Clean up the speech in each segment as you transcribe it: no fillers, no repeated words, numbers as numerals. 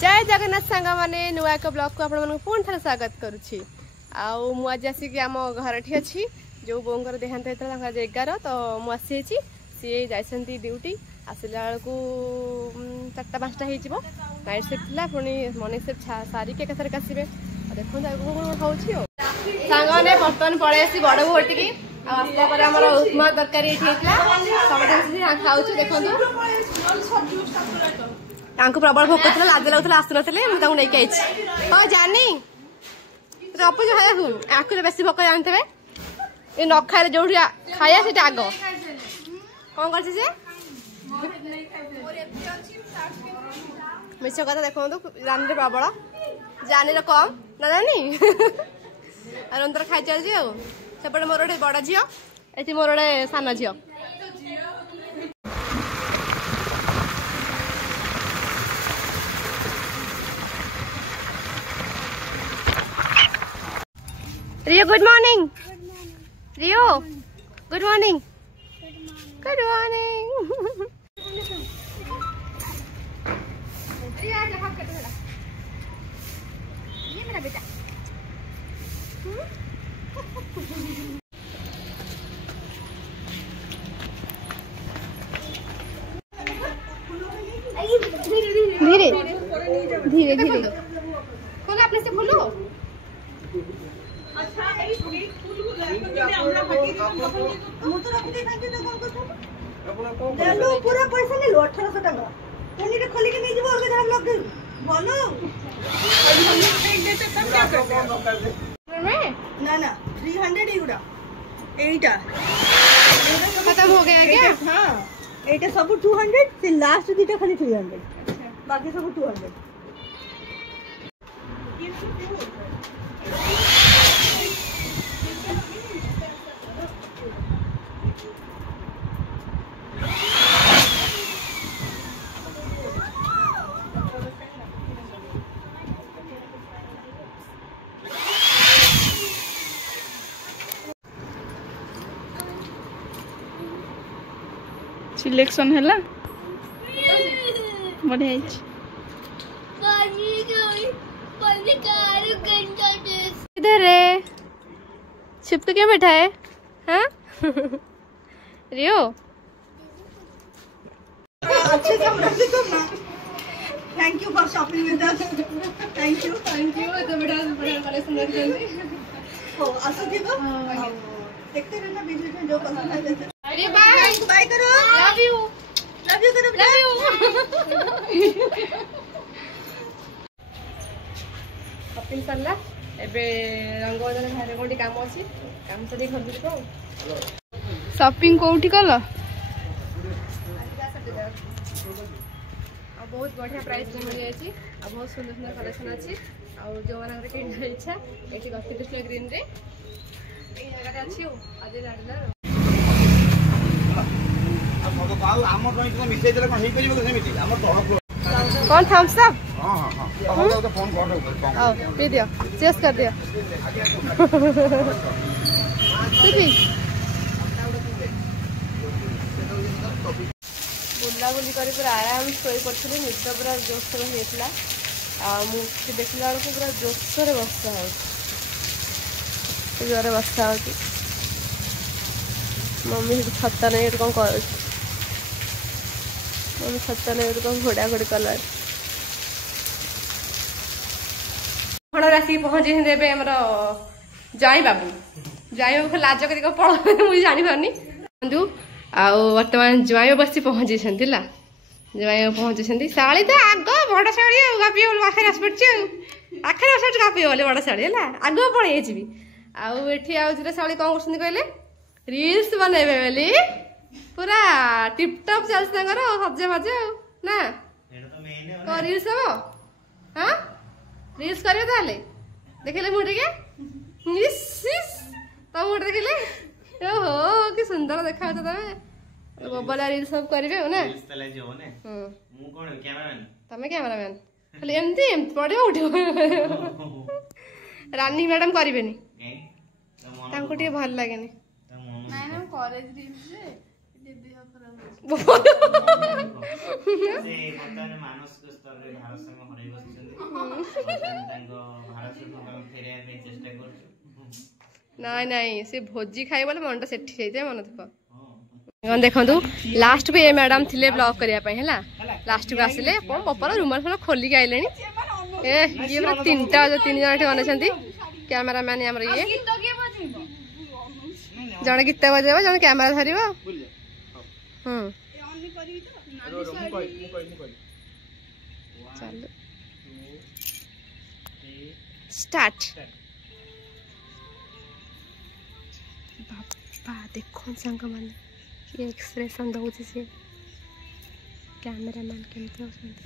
जय जगन्नाथ सांग मैंने नुआ एक ब्लॉग को आपण पुणी थे स्वागत करुच्ची आज आसिक आम घर ठी अच्छी जो बोर देहांत होता है 11 तो मुझे सी जाती ड्यूटी आसला बेलू 4-5टा हो नाइट सिफ्ट था पुणी मर्निंग सिफ्ट सारिक एक आसवे देखो हूँ सांग मैंने बर्तमान पड़े आसी बड़ बो टी आसला उपमा तरकारी समझ खाऊ देखो प्रबल भोक था लाज लगुला आसुन मुझे नहीं आई हाँ जानी रपु खाया सुन आखिर बेस भोक जानते ये न खाए जो खाया से आग कौन कर मिछ कथा देखो रानी प्रबल जानी कम ना जानी रंतर खाई चलती सेपटे मोर गोटे बड़ झील ये मोर गोटे सान झील Rio, good morning. Rio, good morning. Good morning. ये मेरा बेटा धीरे धीरे धीरे खोलो अपने से खोलो पूरा पैसा ले लो 1800 टका खोल के नहीं बोलो ना ना 300 एगुड़ा एटा खत्म हो गया क्या? हाँ एटा सब 200 से लास्ट दीटा खाली 300 बाकी सब 200 सिलेक्शन है बढ़िया इधर है छिप के क्यों बैठा है हाँ रियो अच्छे से thank you for shopping with us thank you तो बड़ा कलेक्शन रख देंगे ओ आसुथिबो देखते रहना बीच में जो पसंद है जैसे अरे बाय बाय करो लव यू करो लव यू शॉपिंग सरला एबे रंगवदन घरे कोठी काम अछि काम सरी घर को शॉपिंग कोठी कल बहुत बढ़िया प्राइस मिल जाए बहुत सुंदर सुंदर कलेक्शन अच्छी जो मैंने किन इच्छा ये गति कृष्ण ग्रीन रे जगह अच्छी आज जाना कौन थम्स अप पी दियो चेस कर दियो बुलाबुली कर पूरा आराम शोई पड़ी निद पूरा जोरसोर होता मुझे देखला बेलू पूरा जोरसोर वर्षा हो जोर वर्षा हो मम्मी छता नहीं कौन कर मम्मी छता नहीं कौन घोड़ा घोड़ी कल खड़ा आसिक पहुंचे आमर जाई बाबू लाज कर पढ़ मुझे जापारनी बंधु बर्तमान ज्वाई बस पहुंची ज्वाई पहुंची शाड़ी तो आग बड़ शाड़ी गापी पाखे आस पड़ी पाखे आस गापी बोले बड़ शाड़ी है आग पड़े भी आठी आउे शाड़ी कौन कर कहले रील्स बनइबे बोली पूरा टिपटप चलती सजे मजे ना रील्स हम हाँ रील्स कर देखिले मुझे तुम मुझे देखिले ओहो कि सुंदर देखा तुम बबला रील्स सब करेंगे ना तमें कैमरामैन खाली एमती पड़े उठो रानी मैडम करें भल लगे मानसिक स्तर रे भारसाम्य हराई बसिଛନ୍ତି तांको भारसाम्य फेरे पे चेष्टा करछु नाई नाई से भोजी खाइ बोले मनटा सेठी जाय मन थप देखु लास्ट को ये मैडम थिले ब्लॉग करिया पई हैला लास्ट को आसिले कोन पपर रुमाल फल खोली के आइलेनी ए ये पूरा तीन जन एठी बनछंती कैमरामैन हमर ये जण गीत बजेबो जण कैमरा धरिबो चलो स्टार्ट बाबा देखो संग माने ये एक्सप्रेशन दउछि से कैमरामैन केमते होसंती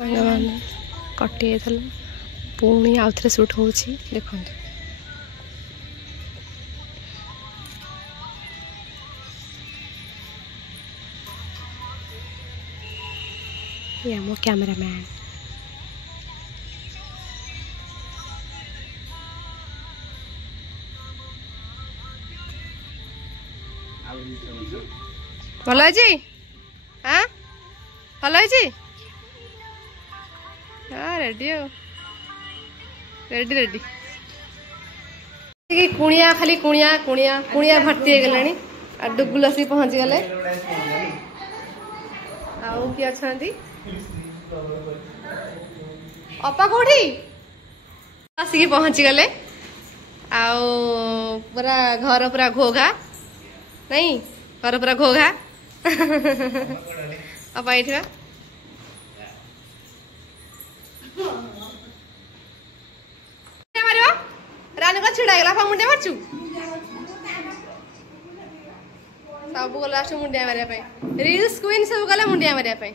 संग कटे थल पुणी आउ थे सुट हो देखो ये मो कैमरामैन भल है हाँ भल है हाँ रेडी हो रेडी रेडी कुणिया खाली कुणिया कुणिया कुणिया भर्ती हो गलानी आ डुगुल आसी पहुंच गले आउ कि अछंती अपा कोठी आसी पहुंच गले आउ पूरा घर पूरा घोघा नहीं घर पूरा घोघा अपा एठा रानी को छिड़ा गला फा मुंडे मारचू सब को लास्ट मुंडिया मारिया पे रील्स क्वीन सब गला मुंडिया मारिया पे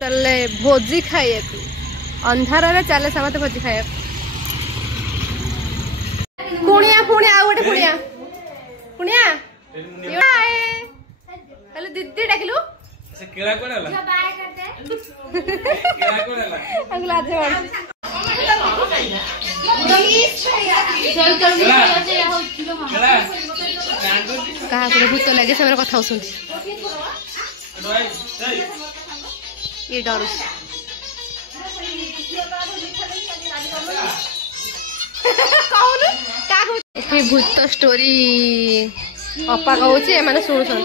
चले भोजी खाइए अंधार रे चले समते भोजी खाइए कुणिया पुणी आ गोटे कुणिया कुणिया हेलो दीदी डाकिलु से केला कोडला जो बाय करते केला कोडला अगला जे कहा भूत लगे से कथा ये डर भूत स्टोरी अपा कहूँ मैंने शुणुन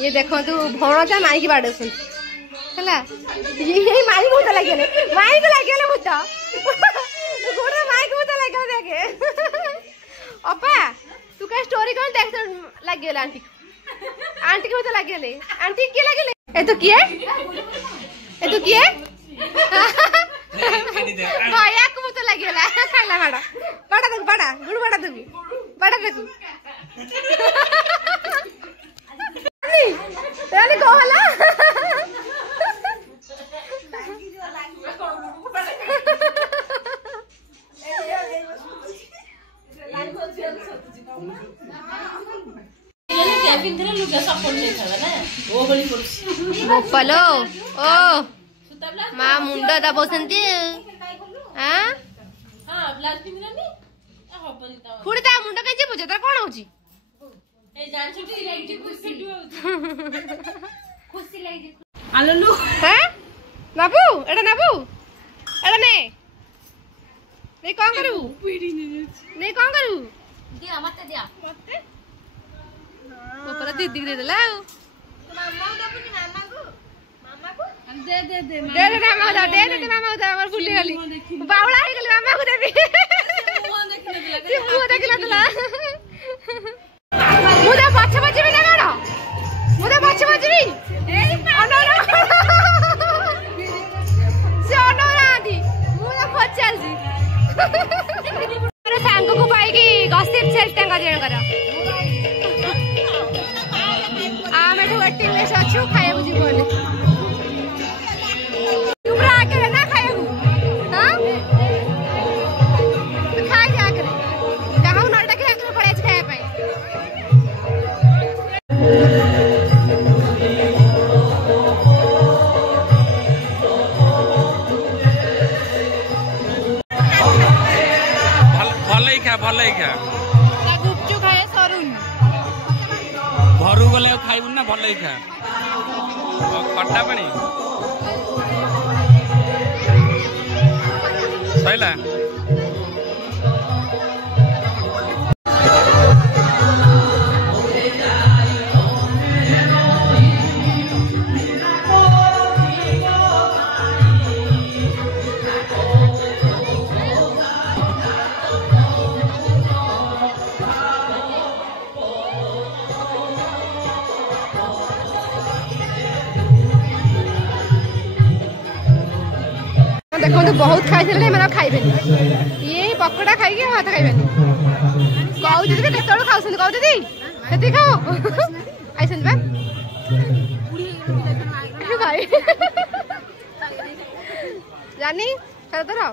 ये देखो भणजा माई की बाड़ है माई भूत लगे माई को लगे भूत गोड़ माई को भूत लगे देखे अपा तू क्या स्टोरी कौन देख लगे आंटी आंटी को भूत लगे आंटी किए लगे ए तो किए भैया को भूत लगे खाला बाड़ा बाड़ा देख बाड़ा गुड़ बाड़ा देख बाड़ा देख रानी को हला बोपलो ओ माँ मुंडा दबोसंती हां हां ब्लाउज पिंदिरानी खुड़ी ता मुंडा के जे बुझे त कोन होची ए जान छुटी लाइट खुशी लागी आललू हैं बाबू एटा नाबू एटा ने कोन करू नहीं कोन करू दिया मत दिया मते ऊपर दीदी दे देला मामा दबुनी मामा को दे दे दे मामा दे दे मामा दे हमर भूली गली बावला हो गली मामा को देबी मुंह देखला तला मुदा पाछे बजबी ना गाडो मुदा पाछे बजबी अनो से अनो रादी मुदा फचल जी अरे सांग को पाई की गॉसिप सेट टंगा देण करा आ मेठो वेटिंग में अछु खाए बुझी बोले तुमरा आके ना खाए हां खा जा करे कहू नटा के आके पड़े खाए पाए भलै खा गुपचुप खाए सरुन घरू गले खाइबु ना भलै खा खट्टा पानी सैला देखो तो बहुत खाई थे मैंने खाइबे ये पकोड़ा खाई के भात खाइबे कहू दीदी केतल खाउछन कहू दीदी सेती खाओ आइसन बा भाई जानी कर तो रहो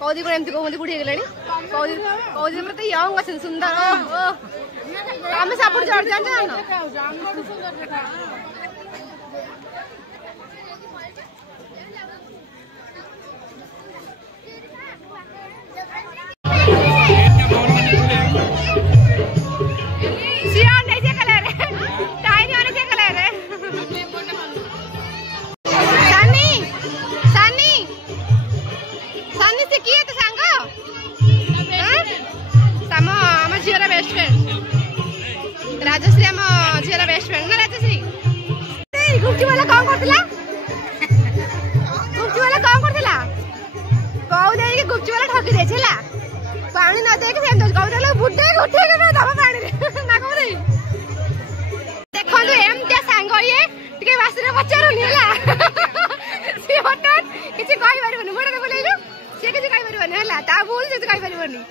कौदी को एमती कहूँ बुढ़ी गलानी कौदी प्रति यंग अच्छे सुंदर आम सापुड़ चढ़ जान राजश्री आम झीर बेस्ट फ्रेंड ना राजश्री गुपचुप वाला कौन करथिला गुपचुप वाला कौन करथिला कहू दे कि गुपचुप वाला ठकी दे छला पानी न दे के सेम कहू देला बुड्डे उठे के मैं दबा पानी रे ना कहू दे देखो तो एमते सांग ये टिके वासरे पचारुनी हला सी हटन किछि कहि परबनी मोडा को लेलो से किछि कहि परबनी हला ता भूल से कहि परबनी